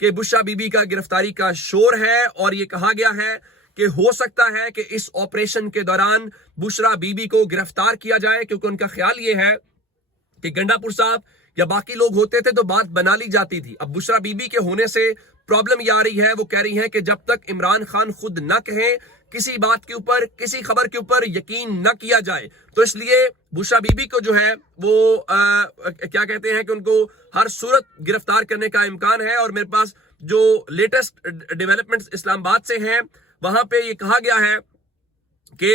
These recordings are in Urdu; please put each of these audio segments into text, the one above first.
کہ بشرا بی بی کا گرفتاری کا شور ہے اور یہ کہا گیا ہے کہ ہو سکتا ہے کہ اس آپریشن کے دوران بشرا بی بی کو گرفتار کیا جائے، کیونکہ ان کا خیال یہ ہے کہ گنڈا پور صاحب یا باقی لوگ ہوتے تھے تو بات بنا لی جاتی تھی. اب بشرا بی بی کے ہونے سے پرابلم یہ آ رہی ہے، وہ کہہ رہی ہیں کہ جب تک عمران خان خود نہ کہیں کسی بات کے اوپر، کسی خبر کے اوپر یقین نہ کیا جائے، تو اس لیے بشرا بی بی کو جو ہے وہ کیا کہتے ہیں کہ ان کو ہر صورت گرفتار کرنے کا امکان ہے. اور میرے پاس جو لیٹسٹ ڈیولپمنٹس اسلام آباد سے ہیں وہاں پہ یہ کہا گیا ہے کہ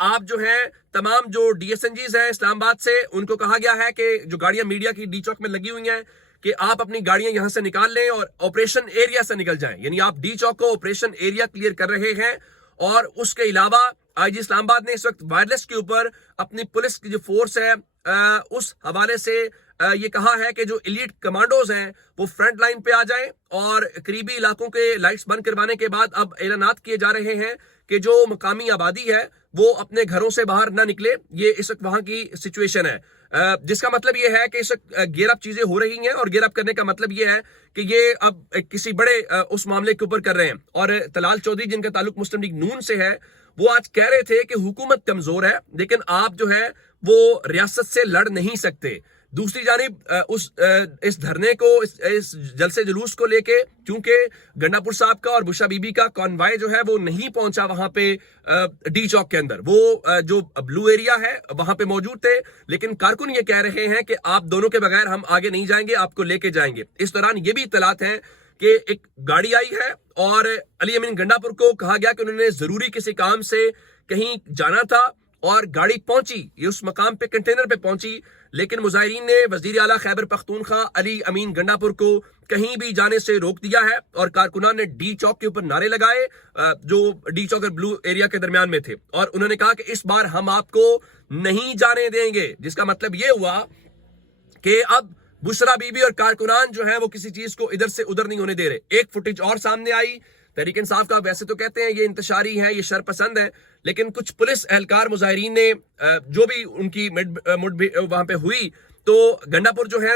آپ جو ہیں تمام جو ڈی ایس این جیز ہیں اسلام آباد سے، ان کو کہا گیا ہے کہ جو گاڑیاں میڈیا کی ڈی چوک میں لگی ہوئی ہیں کہ آپ اپنی گاڑیاں یہاں سے نکال لیں اور آپریشن ایریا سے نکل جائیں. یعنی آپ ڈی چوک کو آپریشن ایریا کلیئر کر رہے ہیں. اور اس کے علاوہ آئی جی اسلام آباد نے اس وقت وائرلیس کے اوپر اپنی پولیس کی جو فورس ہے اس حوالے سے یہ کہا ہے کہ جو ایلیٹ کمانڈوز ہیں وہ فرنٹ لائن پہ آ جائیں اور قریبی علاقوں کے لائٹس بند کروانے کے بعد اب اعلانات کیے جا رہے ہیں کہ جو مقامی آبادی ہے وہ اپنے گھروں سے باہر نہ نکلے. یہ اس وقت وہاں کی سچویشن ہے، جس کا مطلب یہ ہے کہ اس وقت گیئر اپ چیزیں ہو رہی ہیں. اور گیئر اپ کرنے کا مطلب یہ ہے کہ یہ اب کسی بڑے اس معاملے کے اوپر کر رہے ہیں. اور طلال چودھری جن کا تعلق مسلم لیگ نون سے ہے، وہ آج کہہ رہے تھے کہ حکومت کمزور ہے لیکن آپ جو ہے وہ ریاست سے لڑ نہیں سکتے. دوسری جانب اس دھرنے کو، اس جلسے جلوس کو لے کے، کیونکہ گنڈا پور صاحب کا اور بشرا بی بی کا کانوائے جو ہے وہ نہیں پہنچا وہاں پہ ڈی چوک کے اندر، وہ جو بلو ایریا ہے وہاں پہ موجود تھے، لیکن کارکن یہ کہہ رہے ہیں کہ آپ دونوں کے بغیر ہم آگے نہیں جائیں گے، آپ کو لے کے جائیں گے. اس دوران یہ بھی اطلاعات ہیں کہ ایک گاڑی آئی ہے اور علی امین گنڈا پور کو کہا گیا کہ انہوں نے ضروری کسی کام سے کہیں جانا تھا اور گاڑی پہنچی، یہ اس مقام پہ کنٹینر پہ پہنچی، لیکن مظاہرین نے وزیر اعلیٰ خیبر پختونخوا علی امین گنڈا پور کو کہیں بھی جانے سے روک دیا ہے اور کارکنان نے ڈی چوک کے اوپر نعرے لگائے جو ڈی چوک اور بلو ایریا کے درمیان میں تھے، اور انہوں نے کہا کہ اس بار ہم آپ کو نہیں جانے دیں گے. جس کا مطلب یہ ہوا کہ اب بشرا بی بی اور کارکنان جو ہیں وہ کسی چیز کو ادھر سے ادھر نہیں ہونے دے رہے. ایک فوٹیج اور سامنے آئی، تحریک انصاف کا ویسے تو کہتے ہیں یہ انتشاری ہے، یہ شر پسند ہے، لیکن کچھ پولیس اہلکار مظاہرین نے جو بھی ان کی وہاں پہ ہوئی تو گنڈا پور جو ہے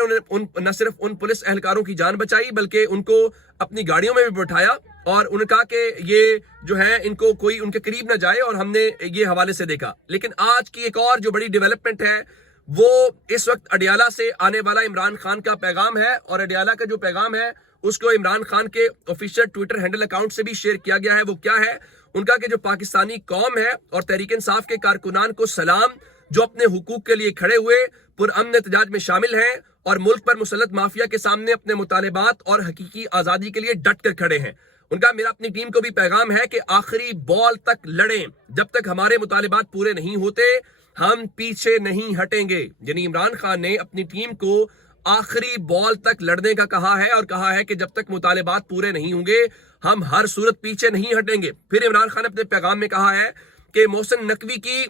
نہ صرف ان پولیس اہلکاروں کی جان بچائی بلکہ ان کو اپنی گاڑیوں میں بھی بٹھایا اور انہوں نے کہا کہ یہ جو ہے ان کو کوئی ان کے قریب نہ جائے، اور ہم نے یہ حوالے سے دیکھا. لیکن آج کی ایک اور جو بڑی ڈیولپمنٹ ہے وہ اس وقت اڈیالہ سے آنے والا عمران خان کا پیغام ہے، اور اڈیالہ کا جو پیغام ہے اس کو عمران خان کے آفیشیل ٹویٹر ہینڈل اکاؤنٹ سے بھی شیئر کیا گیا ہے. وہ کیا ہے؟ ان کا کہ جو پاکستانی قوم ہے اور تحریک انصاف کے کارکنان کو سلام جو اپنے حقوق کے لیے کھڑے ہوئے پرامن احتجاج میں شامل ہیں اور ملک پر مسلط مافیا کے سامنے اپنے مطالبات اور حقیقی آزادی کے لیے ڈٹ کر کھڑے ہیں. ان کا میرا اپنی ٹیم کو بھی پیغام ہے کہ آخری بال تک لڑیں، جب تک ہمارے مطالبات پورے نہیں ہوتے ہم پیچھے نہیں ہٹیں گے. یعنی عمران خان نے اپنی ٹیم کو آخری بال تک لڑنے کا کہا ہے اور کہا ہے کہ جب تک مطالبات پورے نہیں ہوں گے ہم ہر صورت پیچھے نہیں ہٹیں گے. پھر عمران خان نے اپنے پیغام میں کہا ہے کہ محسن نقوی کی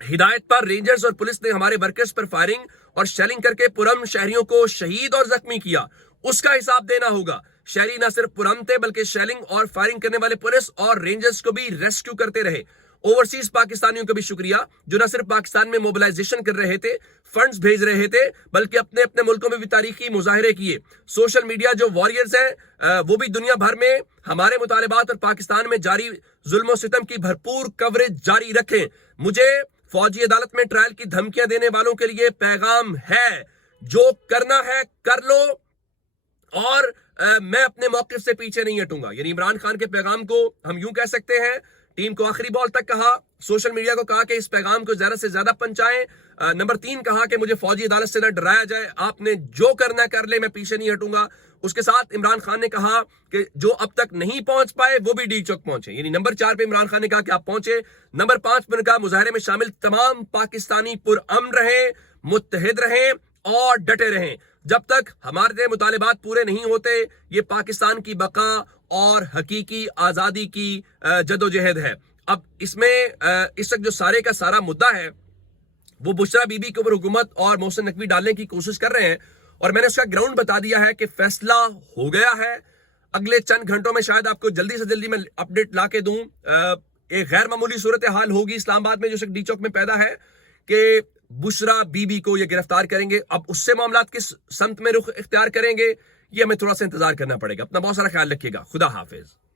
ہدایت پر رینجرز اور پولیس نے ہمارے ورکرز پر فائرنگ اور شیلنگ کر کے پرامن شہریوں کو شہید اور زخمی کیا، اس کا حساب دینا ہوگا. شہری نہ صرف پرامن تھے بلکہ شیلنگ اور فائرنگ کرنے والے پولیس اور رینجرز کو بھی ریسکیو کرتے رہے. اوورسیز پاکستانیوں کا بھی شکریہ جو نہ صرف پاکستان میں موبلائزیشن کر رہے تھے، فنڈز بھیج رہے تھے، بلکہ اپنے اپنے ملکوں میں بھی تاریخی مظاہرے کیے. سوشل میڈیا جو وارئرز ہیں وہ بھی دنیا بھر میں ہمارے مطالبات اور پاکستان میں جاری ظلم و ستم کی بھرپور کوریج جاری رکھیں. مجھے فوجی عدالت میں ٹرائل کی دھمکیاں دینے والوں کے لیے پیغام ہے، جو کرنا ہے کر لو اور میں اپنے موقف سے پیچھے نہیں ہٹوں گا. یعنی عمران خان کے پیغام کو ہم یوں کہہ سکتے ہیں، ٹیم کو آخری بال تک کہا، سوشل میڈیا کو کہا کہ اس پیغام کو زیادہ سے زیادہ پہنچائیں. نمبر 3 کہا کہ مجھے فوجی عدالت سے نہ ڈرایا جائے، آپ نے جو کرنا کر لے، میں پیچھے نہیں ہٹوں گا. اس کے ساتھ عمران خان نے کہا کہ جو اب تک نہیں پہنچ پائے وہ بھی ڈی چوک پہنچے. یعنی نمبر 4 پہ عمران خان نے کہا کہ آپ پہنچے. نمبر 5 پہ کہا مظاہرے میں شامل تمام پاکستانی پرامن رہیں، متحد رہیں اور ڈٹے رہیں. جب تک ہمارے مطالبات پورے نہیں ہوتے یہ پاکستان کی بقا اور حقیقی آزادی کی جدوجہد ہے. اب اس میں اس وقت جو سارے کا سارا مدعا ہے وہ بشرا بی بی کے اوپر حکومت اور محسن نقوی ڈالنے کی کوشش کر رہے ہیں، اور میں نے اس کا گراؤنڈ بتا دیا ہے کہ فیصلہ ہو گیا ہے. اگلے چند گھنٹوں میں شاید آپ کو جلدی سے جلدی میں اپڈیٹ لا کے دوں. ایک غیر معمولی صورتحال ہوگی اسلام آباد میں جو ڈی چوک میں پیدا ہے کہ بشرا بی بی کو یہ گرفتار کریں گے. اب اس سے معاملات کس سمت میں رخ اختیار کریں گے یہ ہمیں تھوڑا سا انتظار کرنا پڑے گا. اپنا بہت سارا خیال رکھیے گا. خدا حافظ.